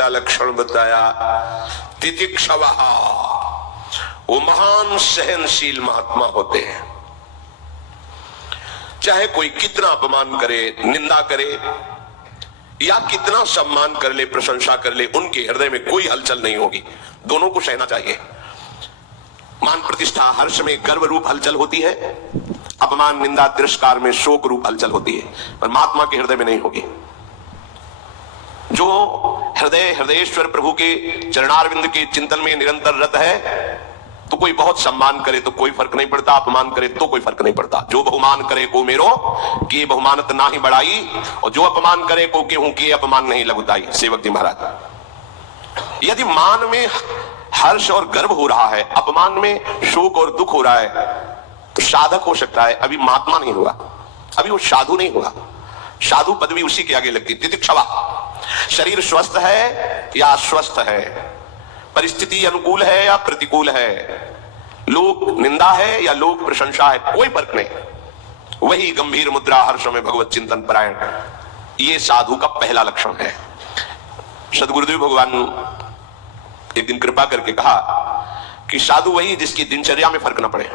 पहला लक्षण बताया तितिक्षवः, वो महान सहनशील महात्मा होते हैं। चाहे कोई कितना अपमान करे, निंदा करे या कितना सम्मान कर ले, प्रशंसा कर ले, उनके हृदय में कोई हलचल नहीं होगी। दोनों को सहना चाहिए। मान प्रतिष्ठा हर्ष में गर्व रूप हलचल होती है, अपमान निंदा तिरस्कार में शोक रूप हलचल होती है, पर महात्मा के हृदय में नहीं होगी। जो हृदयेश्वर प्रभु के चरणारविंद के चिंतन में निरंतर रत है, तो कोई बहुत सम्मान करे तो कोई फर्क नहीं पड़ता, अपमान करे तो कोई फर्क नहीं पड़ता। जो बहुमान करे को मेरो कि बहुमानत ना ही बढ़ाई, और जो अपमान करे को केहू कि अपमान नहीं लगुताई। सेवक जी महाराज, यदि मान में हर्ष और गर्व हो रहा है, अपमान में शोक और दुख हो रहा है, तो साधक हो सकता है, अभी महात्मा नहीं हुआ, अभी वो साधु नहीं हुआ। साधु पदवी उसी के आगे लगती। तितिक्षवा, शरीर स्वस्थ है या अस्वस्थ है, परिस्थिति अनुकूल है या प्रतिकूल है, लोक निंदा है या लोक प्रशंसा है, कोई फर्क नहीं। वही गंभीर मुद्रा हर्ष में भगवत चिंतन परायण, ये साधु का पहला लक्षण है। सदगुरुदेव भगवान एक दिन कृपा करके कहा कि साधु वही जिसकी दिनचर्या में फर्क ना पड़े।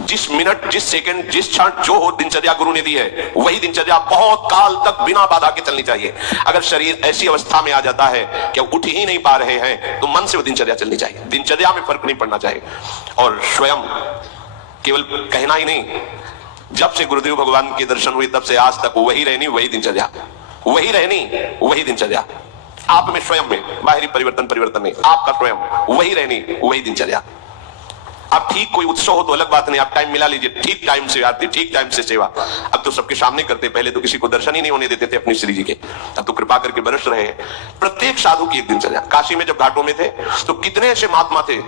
जिस मिनट, जिस सेकंड, जिस क्षण जो हो दिनचर्या गुरु ने दी है, वही दिनचर्या बहुत काल तक बिना बाधा के चलनी चाहिए। अगर शरीर ऐसी अवस्था में आ जाता है कि उठ ही नहीं पा रहे हैं, तो मन से वो दिनचर्या चलनी चाहिए। दिनचर्या में फर्क नहीं पड़ना चाहिए। और स्वयं केवल कहना ही नहीं, जब से गुरुदेव भगवान के दर्शन हुए तब से आज तक वही रहनी वही दिनचर्या, वही रहनी वही दिनचर्या। आप में स्वयं में बाहरी परिवर्तन नहीं, आपका स्वयं वही रहनी वही दिनचर्या। आप ठीक कोई उत्सव हो तो अलग बात नहीं, आप टाइम मिला लीजिए, ठीक टाइम से आरती, ठीक टाइम से सेवा। अब तो सबके सामने करते, पहले तो किसी को दर्शन ही नहीं होने देते थे अपनी श्री जी के, अब तो कृपा करके बरस रहे हैं। प्रत्येक साधु की एक दिनचर्या। काशी में जब घाटों में थे तो कितने ऐसे महात्मा थे,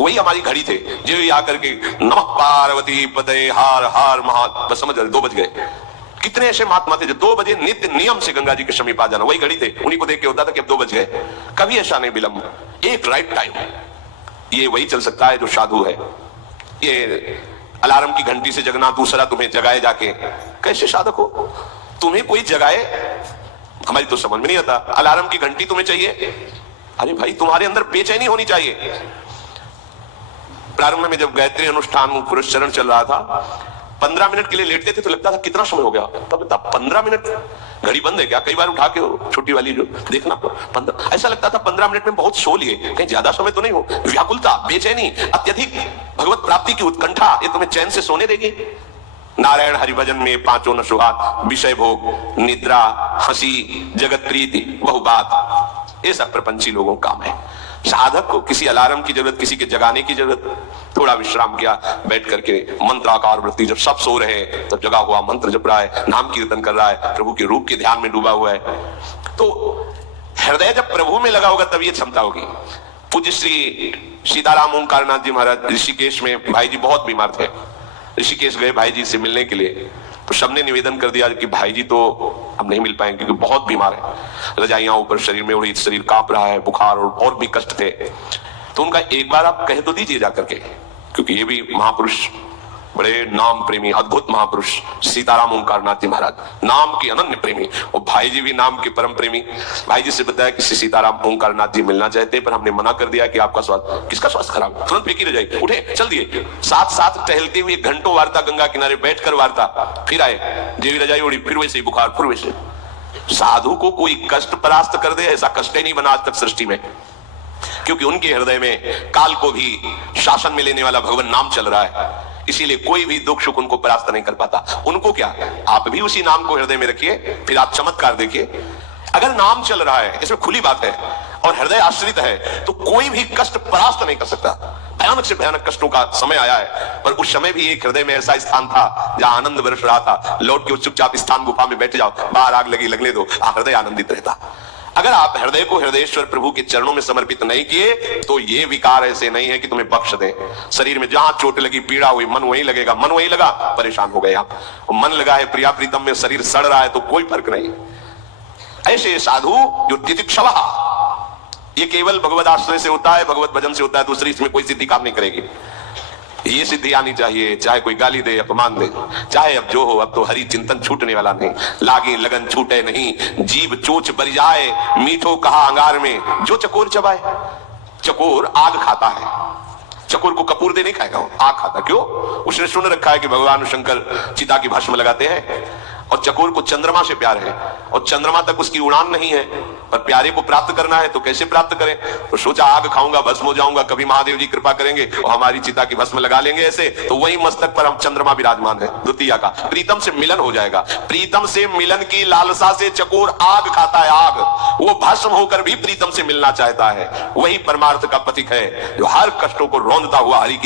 वही हमारी घड़ी थे, जो आकर के नमः पार्वती पते हार हार महा, बस समझ 2 बज गए। कितने ऐसे महात्मा थे जो 2 बजे नित्य नियम से गंगा जी के समीप आ जाना, वही घड़ी थे, उन्हीं को देख के होता था कि अब 2 बज गए। कभी ऐसा नहीं विलंब, एक राइट टाइम। ये वही चल सकता है जो साधु है। ये अलार्म की घंटी से जगना, दूसरा तुम्हें जगाए जाके, कैसे साधक हो? तुम्हें कोई जगाए, हमारी तो समझ में नहीं आता। अलार्म की घंटी तुम्हें चाहिए, अरे भाई तुम्हारे अंदर बेचैनी होनी चाहिए। प्रारंभ में जब गायत्री अनुष्ठान पुरस्चरण चल रहा था, 15 मिनट के लिए लेटते थे तो लगता था कितना समय हो गया, तब 15 मिनट, घड़ी बंद है क्या? कई बार उठा के छोटी वाली जो देखना, 15, ऐसा लगता था 15 मिनट में बहुत सो लिए, कहीं ज्यादा समय तो नहीं हो। व्याकुलता, बेचैनी, अत्यधिक भगवत प्राप्ति की उत्कंठा, ये तुम्हें चैन से सोने देगी? नारायण हरिभजन में 5 न सुहाग, विषय भोग, निद्रा, हंसी, जगत प्रीति, बहु बात, ये सब प्रपंची लोगों का काम है। साधक को किसी अलार्म की जरूरत, किसी के जगाने की जरूरत, थोड़ा विश्राम किया, बैठ करके मंत्राकार वृत्ति, जब सब सो रहे हैं तब जगा हुआ मंत्र जप रहा है, नाम कीर्तन कर रहा है, प्रभु के रूप के ध्यान में डूबा हुआ है, तो हृदय जब प्रभु में लगा होगा तब ये क्षमता होगी। पूज्य श्री सीताराम ओंकारनाथ जी महाराज ऋषिकेश में, भाई जी बहुत बीमार थे, ऋषिकेश गए भाई जी से मिलने के लिए, तो सबने निवेदन कर दिया कि भाई जी तो अब नहीं मिल पाएंगे क्योंकि बहुत बीमार है, रजाइयां ऊपर शरीर में उड़ी, शरीर कांप रहा है, बुखार और भी कष्ट थे। तो उनका एक बार आप कह तो दीजिए जाकर के, क्योंकि ये भी महापुरुष, बड़े नाम प्रेमी अद्भुत महापुरुष सीताराम ओंकारनाथ जी महाराज, नाम के अनन्य प्रेमी, और भाई जी भी नाम के परम प्रेमी। भाई जी से बताया कि सीताराम ओंकारनाथ जी मिलना चाहते, पर हमने मना कर दिया कि आपका स्वास्थ्य, किसका स्वास्थ्य खराब, तुरंत फेंकी रह जाए, उठे चल दिए। साथ साथ टहलते हुए घंटों वार्ता, गंगा किनारे बैठकर वार्ता, फिर आए, जेवी रजाई उड़ी, फिर वैसे ही बुखार, फिर वैसे। साधु को कोई कष्ट परास्त कर दे, ऐसा कष्ट ही नहीं बना आज तक सृष्टि में, क्योंकि उनके हृदय में काल को भी शासन में लेने वाला भगवान नाम चल रहा है, इसीलिए कोई भी दुख सुख उनको परास्त नहीं कर पाता। उनको क्या, आप भी उसी नाम को हृदय में रखिए, फिर आप चमत्कार देखिए। अगर नाम चल रहा है, इसमें खुली बात है, और हृदय आश्रित है, तो कोई भी कष्ट परास्त नहीं कर सकता। भयानक से भयानक कष्टों का समय आया है, पर उस समय भी एक हृदय में ऐसा स्थान था जहां आनंद बरस रहा था। लौट के चुपचाप स्थान गुफा में बैठ जाओ, बाहर आग लगी लगने दो, हृदय आनंदित रहता। अगर आप हृदय को हृदयेश्वर प्रभु के चरणों में समर्पित नहीं किए, तो ये विकार ऐसे नहीं है कि तुम्हें बख्श दें। शरीर में जहां चोट लगी, पीड़ा हुई, मन वहीं लगेगा, मन वहीं लगा, परेशान हो गए आप। मन लगा है प्रिया प्रीतम में, शरीर सड़ रहा है, तो कोई फर्क नहीं। ऐसे साधु जो तितिक्षवः, ये केवल भगवत आश्रय से होता है, भगवत भजन से होता है, दूसरी इसमें कोई सिद्धि काम नहीं करेगी। ये सिद्धि आनी चाहिए, चाहे कोई गाली दे अपमान दे, चाहे अब जो हो, अब तो हरि चिंतन छूटने वाला नहीं। लागी लगन छूटे नहीं, जीव चोच बर जाए, मीठो कहा अंगार में जो चकोर चबाए। चकोर आग खाता है, चकोर को कपूर दे नहीं खाएगा, वो आग खाता। क्यों? उसने सुन रखा है कि भगवान शंकर चिता की भस्म लगाते हैं। और चकोर को चंद्रमा से प्यार है, और चंद्रमा तक उसकी उड़ान नहीं है, पर प्यारे को प्राप्त करना है तो कैसे प्राप्त करें? तो सोचा आग खाऊंगा, भस्म हो जाऊंगा, कभी महादेव जी कृपा करेंगे और हमारी चिता की भस्म लगा लेंगे ऐसे, तो वही मस्तक पर हम चंद्रमा विराजमान है। द्वितीया का प्रीतम से मिलन हो जाएगा। प्रीतम से मिलन की लालसा से चकोर आग खाता है, आग। वो भस्म होकर भी प्रीतम से मिलना चाहता है। वही परमार्थ का पथिक है जो हर कष्टों को रौंदता हुआ हरि की